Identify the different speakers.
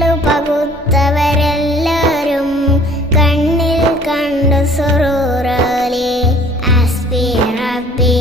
Speaker 1: കണ്ണുകളു പകുത്തവരെല്ലാരും കണ്ണിൽ കണ്ട സുറൂറാലേ ആസ്പി റബ്ബി